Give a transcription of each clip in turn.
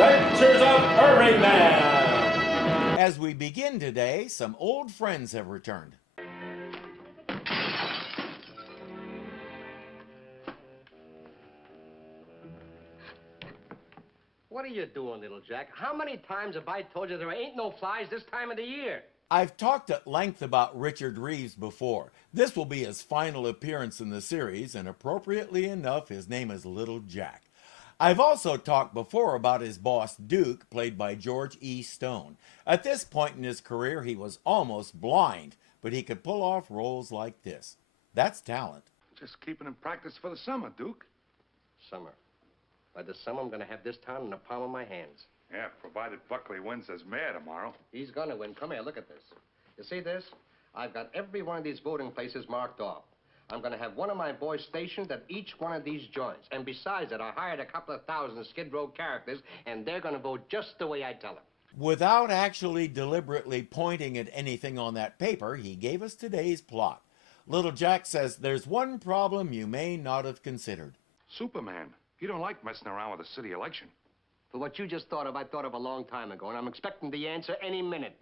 Adventures of Irvingman. As we begin today, some old friends have returned. What are you doing, little Jack? How many times have I told you there ain't no flies this time of the year? I've talked at length about Richard Reeves before. This will be his final appearance in the series, and appropriately enough, his name is Little Jack. I've also talked before about his boss Duke, played by George E. Stone. At this point in his career, he was almost blind, but he could pull off roles like this. That's talent. Just keeping in practice for the summer, Duke. Summer. By the summer, I'm going to have this town in the palm of my hands. Yeah, provided Buckley wins as mayor tomorrow. He's going to win. Come here, look at this. You see this? I've got every one of these voting places marked off. I'm going to have one of my boys stationed at each one of these joints. And besides that, I hired a couple of thousand Skid Row characters, and they're going to vote just the way I tell them. Without actually deliberately pointing at anything on that paper, he gave us today's plot. Little Jack says there's one problem you may not have considered. Superman. You don't like messing around with a city election. For what you just thought of, I thought of a long time ago, and I'm expecting the answer any minute.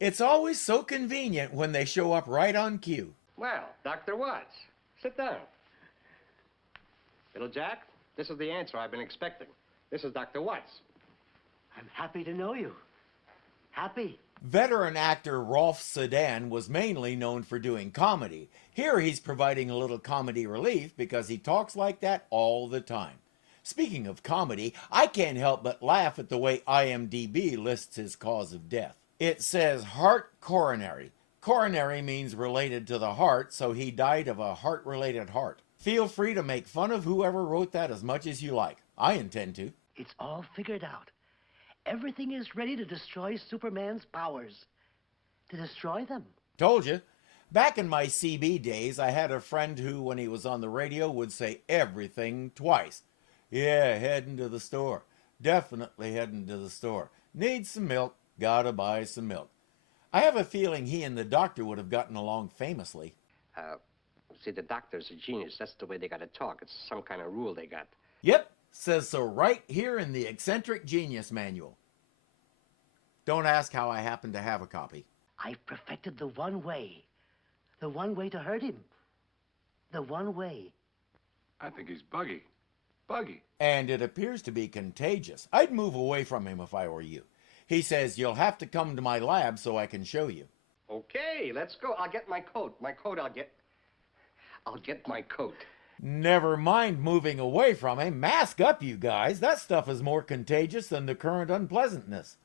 It's always so convenient when they show up right on cue. Well, Dr. Watts, sit down. Little Jack, this is the answer I've been expecting. This is Dr. Watts. I'm happy to know you. Happy. Veteran actor Rolf Sedan was mainly known for doing comedy. Here he's providing a little comedy relief because he talks like that all the time. Speaking of comedy, I can't help but laugh at the way IMDb lists his cause of death. It says heart coronary. Coronary means related to the heart, so he died of a heart-related heart. Feel free to make fun of whoever wrote that as much as you like. I intend to. It's all figured out. Everything is ready to destroy Superman's powers. To destroy them. Told you. Back in my CB days, I had a friend who, when he was on the radio, would say everything twice. Yeah, heading to the store. Definitely heading to the store. Need some milk. Gotta buy some milk. I have a feeling he and the doctor would have gotten along famously. See, the doctor's a genius. That's the way they got to talk. It's some kind of rule they got. Yep, says so right here in the Eccentric Genius Manual. Don't ask how I happen to have a copy. I've perfected the one way. The one way to hurt him. The one way. I think he's buggy. Buggy. And it appears to be contagious. I'd move away from him if I were you. He says, you'll have to come to my lab so I can show you. Okay, let's go. I'll get my coat. I'll get my coat. Never mind moving away from him. Mask up, you guys. That stuff is more contagious than the current unpleasantness.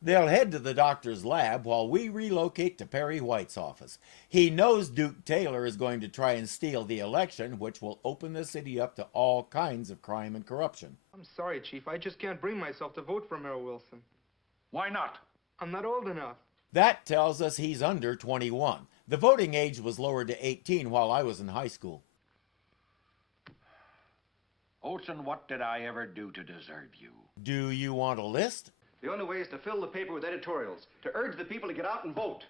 They'll head to the doctor's lab while we relocate to Perry White's office. He knows Duke Taylor is going to try and steal the election, which will open the city up to all kinds of crime and corruption. I'm sorry, Chief. I just can't bring myself to vote for Mayor Wilson. Why not? I'm not old enough. That tells us he's under 21. The voting age was lowered to 18 while I was in high school. Olson, what did I ever do to deserve you? Do you want a list? The only way is to fill the paper with editorials, to urge the people to get out and vote.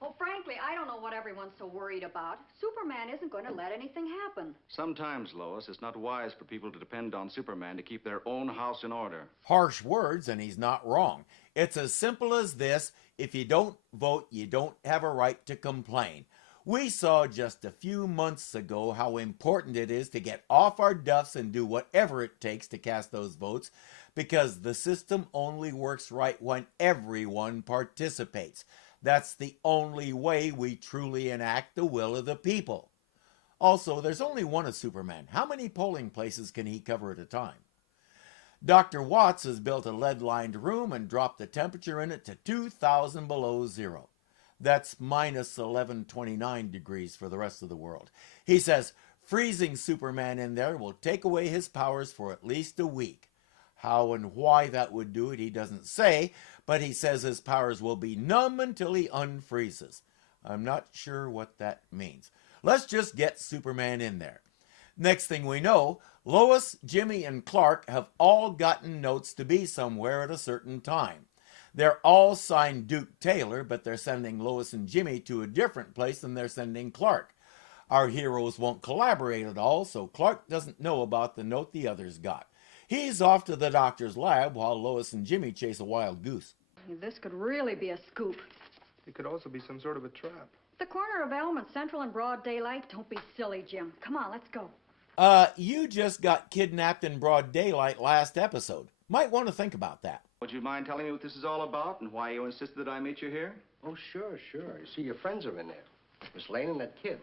Well, frankly, I don't know what everyone's so worried about. Superman isn't going to let anything happen. Sometimes, Lois, it's not wise for people to depend on Superman to keep their own house in order. Harsh words, and he's not wrong. It's as simple as this. If you don't vote, you don't have a right to complain. We saw just a few months ago how important it is to get off our duffs and do whatever it takes to cast those votes, because the system only works right when everyone participates. That's the only way we truly enact the will of the people. Also, there's only one of Superman. How many polling places can he cover at a time? Dr. Watts has built a lead-lined room and dropped the temperature in it to 2,000 below zero. That's minus 1129 degrees for the rest of the world. He says freezing Superman in there will take away his powers for at least a week. How and why that would do it, he doesn't say, but he says his powers will be numb until he unfreezes. I'm not sure what that means. Let's just get Superman in there. Next thing we know, Lois, Jimmy, and Clark have all gotten notes to be somewhere at a certain time. They're all signed Duke Taylor, but they're sending Lois and Jimmy to a different place than they're sending Clark. Our heroes won't collaborate at all, so Clark doesn't know about the note the others got. He's off to the doctor's lab while Lois and Jimmy chase a wild goose. This could really be a scoop. It could also be some sort of a trap. The corner of Elm and Central in broad daylight? Don't be silly, Jim. Come on, let's go. You just got kidnapped in broad daylight last episode. Might want to think about that. Would you mind telling me what this is all about and why you insisted that I meet you here? Oh, sure. You see, your friends are in there. Miss Lane and that kid.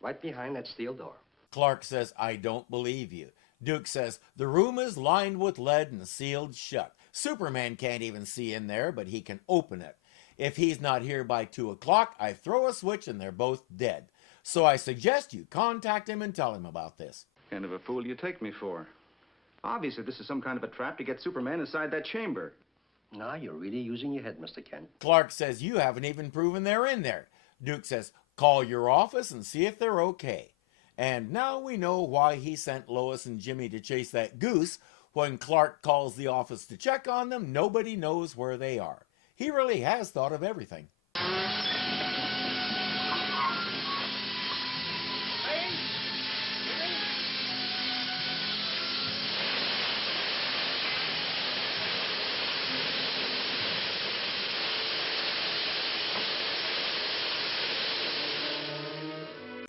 Right behind that steel door. Clark says, I don't believe you. Duke says, the room is lined with lead and sealed shut. Superman can't even see in there, but he can open it. If he's not here by 2 o'clock, I throw a switch and they're both dead. So I suggest you contact him and tell him about this. Kind of a fool you take me for. Obviously, this is some kind of a trap to get Superman inside that chamber. Now you're really using your head, Mr. Kent. Clark says, you haven't even proven they're in there. Duke says, call your office and see if they're okay. And now we know why he sent Lois and Jimmy to chase that goose. When Clark calls the office to check on them, nobody knows where they are. He really has thought of everything.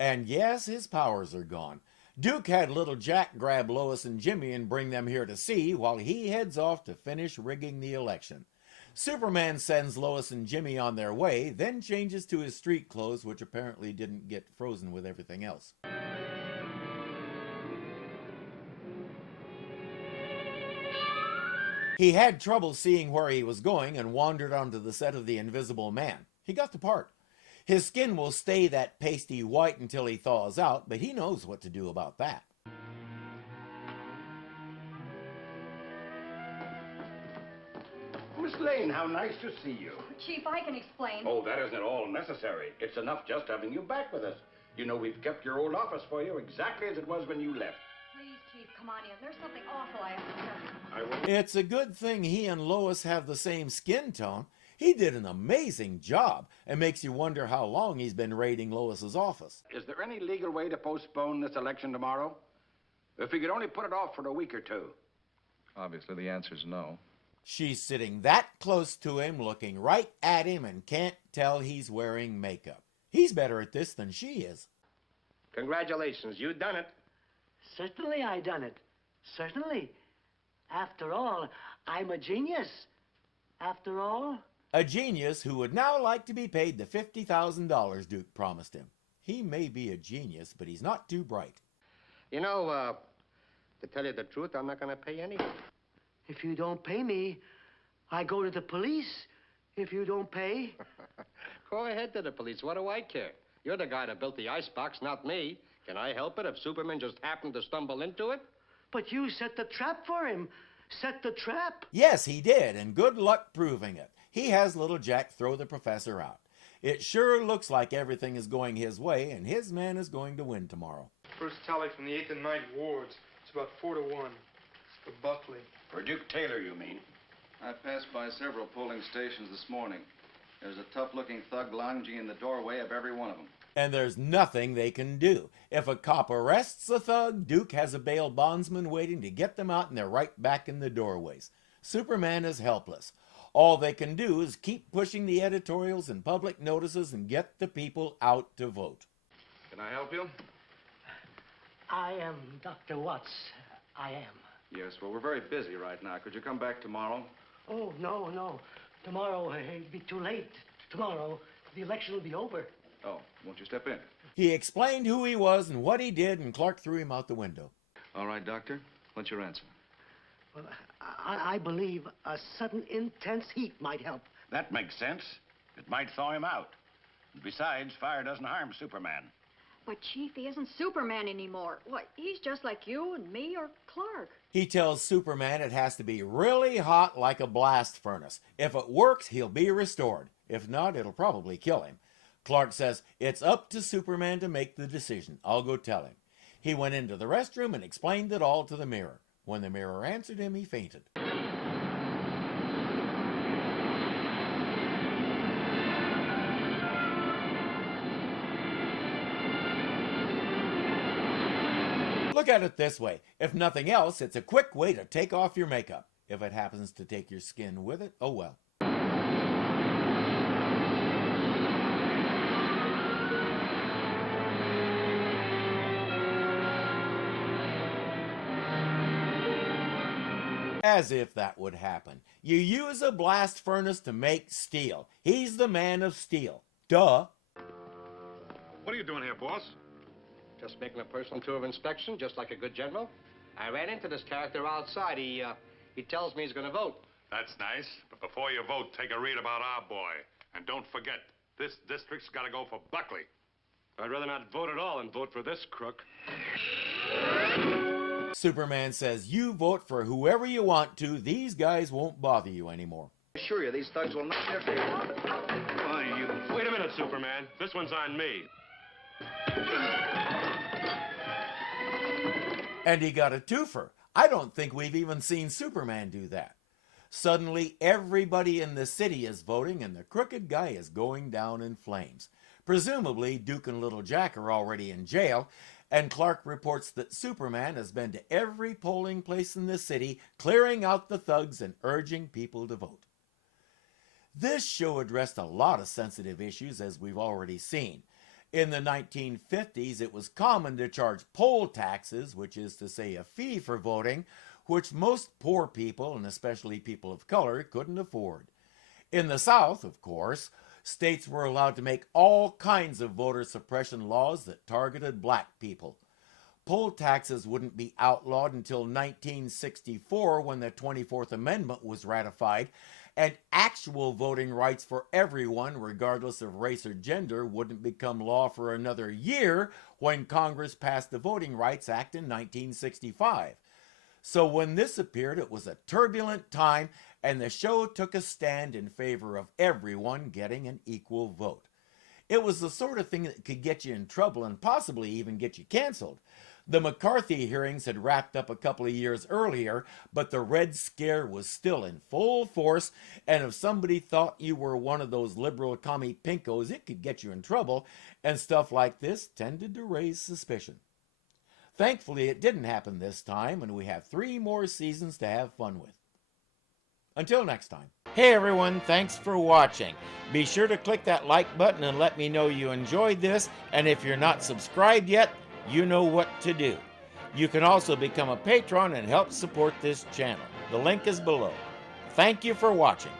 And yes, his powers are gone. Duke had little Jack grab Lois and Jimmy and bring them here to see while he heads off to finish rigging the election. Superman sends Lois and Jimmy on their way, then changes to his street clothes, which apparently didn't get frozen with everything else. He had trouble seeing where he was going and wandered onto the set of The Invisible Man. He got the part. His skin will stay that pasty white until he thaws out, but he knows what to do about that. Miss Lane, how nice to see you. Chief, I can explain. Oh, that isn't at all necessary. It's enough just having you back with us. You know, we've kept your old office for you exactly as it was when you left. Please, Chief, come on in. There's something awful I have to tell you. It's a good thing he and Lois have the same skin tone. He did an amazing job, and makes you wonder how long he's been raiding Lois's office. Is there any legal way to postpone this election tomorrow? If we could only put it off for a week or two. Obviously, the answer's no. She's sitting that close to him, looking right at him, and can't tell he's wearing makeup. He's better at this than she is. Congratulations, you done it. Certainly I done it. Certainly. After all, I'm a genius. After all... A genius who would now like to be paid the $50,000 Duke promised him. He may be a genius, but he's not too bright. You know, to tell you the truth, I'm not going to pay anything. If you don't pay me, I go to the police. If you don't pay... Go ahead to the police. What do I care? You're the guy that built the icebox, not me. Can I help it if Superman just happened to stumble into it? But you set the trap for him. Set the trap. Yes, he did, and good luck proving it. He has little Jack throw the professor out. It sure looks like everything is going his way, and his man is going to win tomorrow. First tally from the 8th and 9th wards. It's about 4-1 for Buckley. For Duke Taylor, you mean? I passed by several polling stations this morning. There's a tough-looking thug lounging in the doorway of every one of them. And there's nothing they can do. If a cop arrests a thug, Duke has a bail bondsman waiting to get them out, and they're right back in the doorways. Superman is helpless. All they can do is keep pushing the editorials and public notices and get the people out to vote. Can I help you? I am Dr. Watts. I am. Yes, well, we're very busy right now. Could you come back tomorrow? Oh, no. Tomorrow, it'll be too late. Tomorrow, the election will be over. Oh, won't you step in? He explained who he was and what he did, and Clark threw him out the window. All right, Doctor. What's your answer? Well, I believe a sudden intense heat might help. That makes sense. It might thaw him out. Besides, fire doesn't harm Superman. But, Chief, he isn't Superman anymore. What, he's just like you and me or Clark. He tells Superman it has to be really hot like a blast furnace. If it works, he'll be restored. If not, it'll probably kill him. Clark says, it's up to Superman to make the decision. I'll go tell him. He went into the restroom and explained it all to the mirror. When the mirror answered him, he fainted. Look at it this way. If nothing else, it's a quick way to take off your makeup. If it happens to take your skin with it, oh well. As if that would happen. You use a blast furnace to make steel. He's the man of steel. Duh. What are you doing here, boss? Just making a personal tour of inspection, just like a good general. I ran into this character outside. He tells me he's going to vote. That's nice. But before you vote, take a read about our boy. And don't forget, this district's got to go for Buckley. I'd rather not vote at all than vote for this crook. Superman says you vote for whoever you want to. These guys won't bother you anymore. I assure you, these thugs will knock their feet. Why, you... Wait a minute, Superman. This one's on me. And he got a twofer. I don't think we've even seen Superman do that. Suddenly, everybody in the city is voting, and the crooked guy is going down in flames. Presumably, Duke and Little Jack are already in jail, and Clark reports that Superman has been to every polling place in the city, clearing out the thugs and urging people to vote. This show addressed a lot of sensitive issues, as we've already seen. In the 1950s, it was common to charge poll taxes, which is to say a fee for voting, which most poor people, and especially people of color, couldn't afford. In the South, of course, states were allowed to make all kinds of voter suppression laws that targeted black people. Poll taxes wouldn't be outlawed until 1964, when the 24th Amendment was ratified, and actual voting rights for everyone, regardless of race or gender, wouldn't become law for another year when Congress passed the Voting Rights Act in 1965. So when this appeared, it was a turbulent time, and the show took a stand in favor of everyone getting an equal vote. It was the sort of thing that could get you in trouble and possibly even get you canceled. The McCarthy hearings had wrapped up a couple of years earlier, but the Red Scare was still in full force, and if somebody thought you were one of those liberal commie pinkos, it could get you in trouble, and stuff like this tended to raise suspicion. Thankfully, it didn't happen this time, and we have 3 more seasons to have fun with. Until next time. Hey everyone, thanks for watching. Be sure to click that like button and let me know you enjoyed this, and if you're not subscribed yet, you know what to do. You can also become a patron and help support this channel. The link is below. Thank you for watching.